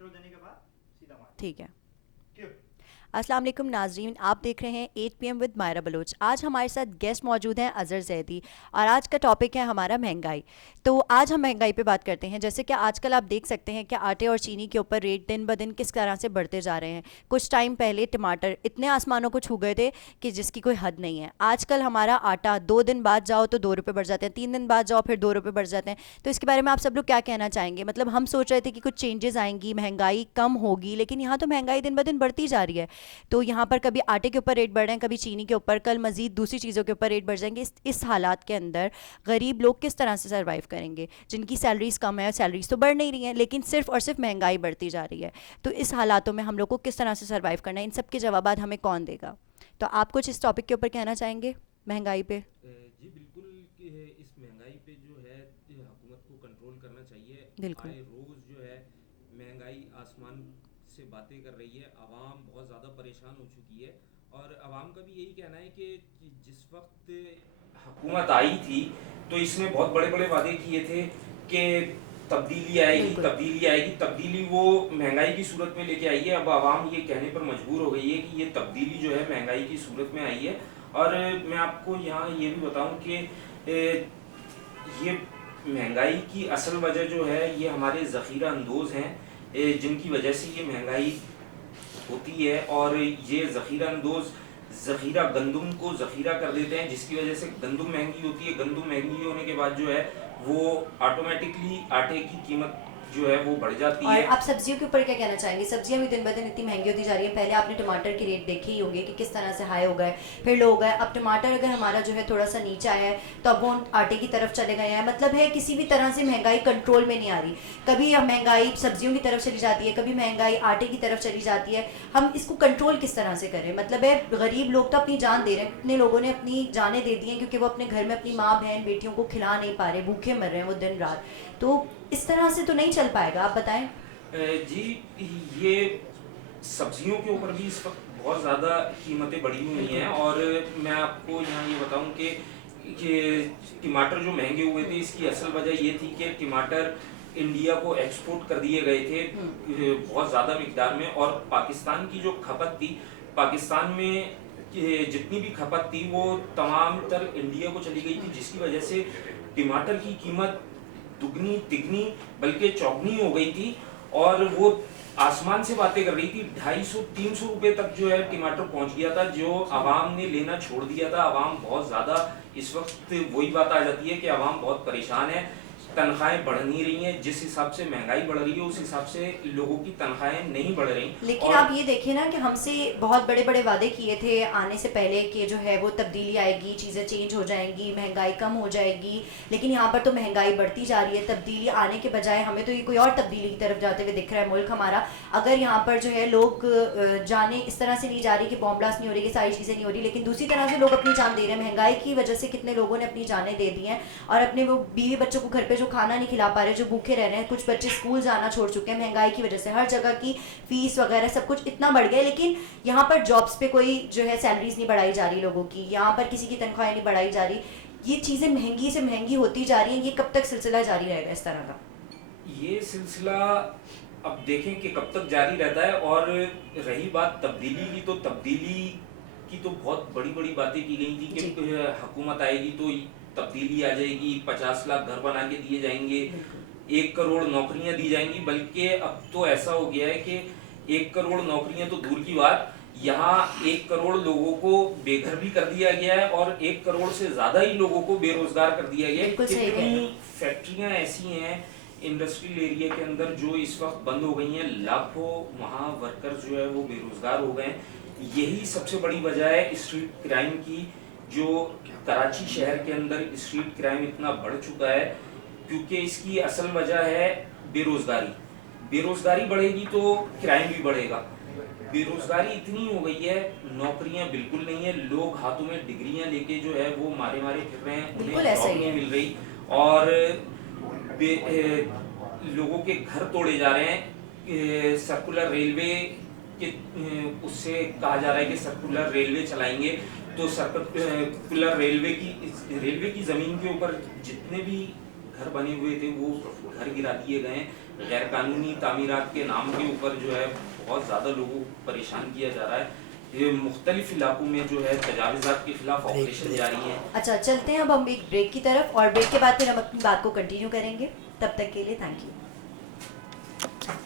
Intro देने के बाद सीधा मार ठीक है। क्यों। अस्सलाम वालेकुम नाजरीन, आप देख रहे हैं 8 PM विद मायरा बलोच। आज हमारे साथ गेस्ट मौजूद हैं अज़हर जैदी, और आज का टॉपिक है हमारा महंगाई। तो आज हम महंगाई पे बात करते हैं। जैसे कि आजकल आप देख सकते हैं कि आटे और चीनी के ऊपर रेट दिन ब दिन किस तरह से बढ़ते जा रहे हैं। कुछ टाइम पहले टमाटर इतने आसमानों को छू गए थे कि जिसकी कोई हद नहीं है। आजकल हमारा आटा 2 दिन बाद जाओ तो 2 रुपये बढ़ जाते हैं, 3 दिन बाद जाओ फिर 2 रुपये बढ़ जाते हैं। तो इसके बारे में आप सब लोग क्या कहना चाहेंगे? मतलब हम सोच रहे थे कि कुछ चेंजेस आएंगी, महंगाई कम होगी, लेकिन यहाँ तो महंगाई दिन ब दिन बढ़ती जा रही है। तो यहाँ पर कभी आटे के ऊपर रेट बढ़ रहे हैं, कभी चीनी के ऊपर, कल मजीद दूसरी चीज़ों के ऊपर रेट बढ़ जाएंगे। इस हालात के अंदर गरीब लोग किस तरह से सर्वाइव करेंगे, जिनकी सैलरीज कम है? सैलरीज तो बढ़ नहीं रही हैं, लेकिन सिर्फ और सिर्फ महंगाई बढ़ती जा रही है। तो इस हालातों में हम लोग को किस तरह से सर्वाइव करना है, इन सब के जवाब हमें कौन देगा? तो आप कुछ इस टॉपिक के ऊपर कहना चाहेंगे, महंगाई पे? जी बिल्कुल कि इस महंगाई पे जो है हुकूमत को कंट्रोल करना चाहिए। बिल्कुल। आए रोज़ जो है महंगाई आसमान से बातें कर रही है, आवाम बहुत ज़्यादा परेशान हो चुकी है। और आवाम का भी यही कहना है कि जिस वक्त हुकूमत आई थी तो इसने बहुत बड़े बड़े वादे किए थे कि तब्दीली आएगी बिल्कुल। तब्दीली आएगी। तब्दीली वो महंगाई की सूरत में लेके आई है। अब आवाम ये कहने पर मजबूर हो गई है कि ये तब्दीली जो है महंगाई की सूरत में आई है। और मैं आपको यहाँ ये भी बताऊं कि ये महंगाई की असल वजह जो है ये हमारे ज़ख़ीरा अंदोज़ हैं, जिनकी वजह से ये महंगाई होती है। और ये ज़ख़ीरा अंदोज़ ज़ख़ीरा गंदम को ज़ख़ीरा कर देते हैं, जिसकी वजह से गंदम महंगी होती है। गंदम महंगी होने के बाद जो है वो ऑटोमेटिकली आटे की कीमत जो है वो बढ़ जाती और है। आप सब्जियों के ऊपर क्या कहना चाहेंगे? सब्जियां भी दिन ब दिन इतनी महंगी होती जा रही है। पहले आपने टमाटर के रेट देखे ही होंगे कि किस तरह से हाई हो गए, फिर लो हो गए। अब टमाटर अगर हमारा जो है थोड़ा सा नीचे आया है तो अब वो आटे की तरफ चले गए हैं। मतलब है किसी भी तरह से महंगाई कंट्रोल में नहीं आ रही। कभी महंगाई सब्जियों की तरफ चली जाती है, कभी महंगाई आटे की तरफ चली जाती है। हम इसको कंट्रोल किस तरह से करें? मतलब है गरीब लोग तो अपनी जान दे रहे हैं, कितने लोगों ने अपनी जानें दे दी हैं क्योंकि वो अपने घर में अपनी माँ बहन बेटियों को खिला नहीं पा रहे, भूखे मर रहे हैं वो दिन रात। तो इस तरह से तो नहीं चल पाएगा, आप बताएं। जी ये सब्जियों के ऊपर भी इस वक्त बहुत ज़्यादा कीमतें बढ़ी हुई बिल्कुल। हैं। और मैं आपको यहाँ ये बताऊँ कि टमाटर जो महंगे हुए थे इसकी असल वजह ये थी कि टमाटर इंडिया को एक्सपोर्ट कर दिए गए थे बहुत ज़्यादा मिकदार में। और पाकिस्तान की जो खपत थी, पाकिस्तान में जितनी भी खपत थी वो तमाम तर इंडिया को चली गई थी, जिसकी वजह से टमाटर की कीमत दुगनी तिगनी बल्कि चौगनी हो गई थी। और वो आसमान से बातें कर रही थी। 250-300 रुपए तक जो है टमाटर पहुंच गया था, जो आवाम ने लेना छोड़ दिया था। आवाम बहुत ज्यादा इस वक्त वही बात आ जाती है कि आवाम बहुत परेशान है। तनख्वाहें बढ़ नहीं रही हैं, जिस हिसाब से महंगाई बढ़ रही है उस हिसाब से लोगों की तनख्वाहें नहीं बढ़ रही। लेकिन और आप ये देखिए ना कि हमसे बहुत बड़े बड़े वादे किए थे आने से पहले कि जो है वो तब्दीली आएगी, चीज़ें चेंज हो जाएंगी, महंगाई कम हो जाएगी। लेकिन यहाँ पर तो महंगाई बढ़ती जा रही है। तब्दीली आने के बजाय हमें तो ये कोई और तब्दीली की तरफ जाते हुए दिख रहा है मुल्क हमारा। अगर यहाँ पर जो है लोग जाने इस तरह से नहीं जा रही कि बॉम्ब ब्लास्ट नहीं हो रही, कि सारी चीज़ें नहीं हो रही, लेकिन दूसरी तरह से लोग अपनी जान दे रहे हैं। महंगाई की वजह से कितने लोगों ने अपनी जानें दे दी हैं, और अपने वो बीवी बच्चों को घर पे जो खाना नहीं खिला पा रहे, जो भूखे रह रहे हैं। कुछ बच्चे स्कूल जाना छोड़ चुके हैं महंगाई की वजह से। हर जगह की फीस वगैरह सब कुछ इतना बढ़ गया, लेकिन यहाँ पर जॉब्स पे कोई जो है सैलरीज नहीं बढ़ाई जा रही लोगों की, यहाँ पर किसी की तनख्वाहें नहीं बढ़ाई जा रही। ये चीज़ें महंगी से महंगी होती जा रही हैं। ये कब तक सिलसिला जारी रहेगा इस तरह का? ये सिलसिला अब देखें कि कब तक जारी रहता है। और रही बात तब्दीली की, तो तब्दीली की तो बहुत बड़ी बड़ी बातें की गई थी जी। कि हुकूमत आएगी तो तब्दीली आ जाएगी, 50 लाख घर बना के दिए जाएंगे, बिल्कुल। 1 करोड़ नौकरियां दी जाएंगी। बल्कि अब तो ऐसा हो गया है कि 1 करोड़ नौकरियां तो दूर की बात, यहाँ 1 करोड़ लोगों को बेघर भी कर दिया गया है और 1 करोड़ से ज्यादा ही लोगों को बेरोजगार कर दिया गया है। बिल्कुल सही कह रहे कितनी हैं। फैक्ट्रियां ऐसी हैं इंडस्ट्रियल एरिया के अंदर जो इस वक्त बंद हो गई हैं, लाखों वहाँ वर्कर्स जो है वो बेरोजगार हो गए हैं। यही सबसे बड़ी वजह है स्ट्रीट क्राइम की। जो कराची शहर के अंदर स्ट्रीट क्राइम इतना बढ़ चुका है, क्योंकि इसकी असल वजह है बेरोजगारी। बेरोजगारी बढ़ेगी तो क्राइम भी बढ़ेगा। बेरोजगारी इतनी हो गई है, नौकरियां बिल्कुल नहीं है, लोग हाथों में डिग्रियां लेके जो है वो मारे मारे फिर रहे हैं, बिल्कुल उन्हें ऐसा जॉब ही नहीं है। मिल रही। और लोगों के घर तोड़े जा रहे हैं। सर्कुलर रेलवे के उससे कहा जा रहा है कि सर्कुलर रेलवे चलाएंगे, तो सर्कुलर रेलवे की जमीन के ऊपर जितने भी घर बने हुए थे वो घर गिरा दिए गए हैं। गैरकानूनी तामीरात के नाम के ऊपर जो है बहुत ज़्यादा लोगों को परेशान किया जा रहा है। ये मुख्तलिफ इलाकों में जो है तजावीज़ात के खिलाफ ऑपरेशन जारी है। अच्छा, चलते हैं अब हम एक ब्रेक की तरफ, और ब्रेक के बाद फिर हम अपनी बात को कंटिन्यू करेंगे। तब तक के लिए थैंक यू।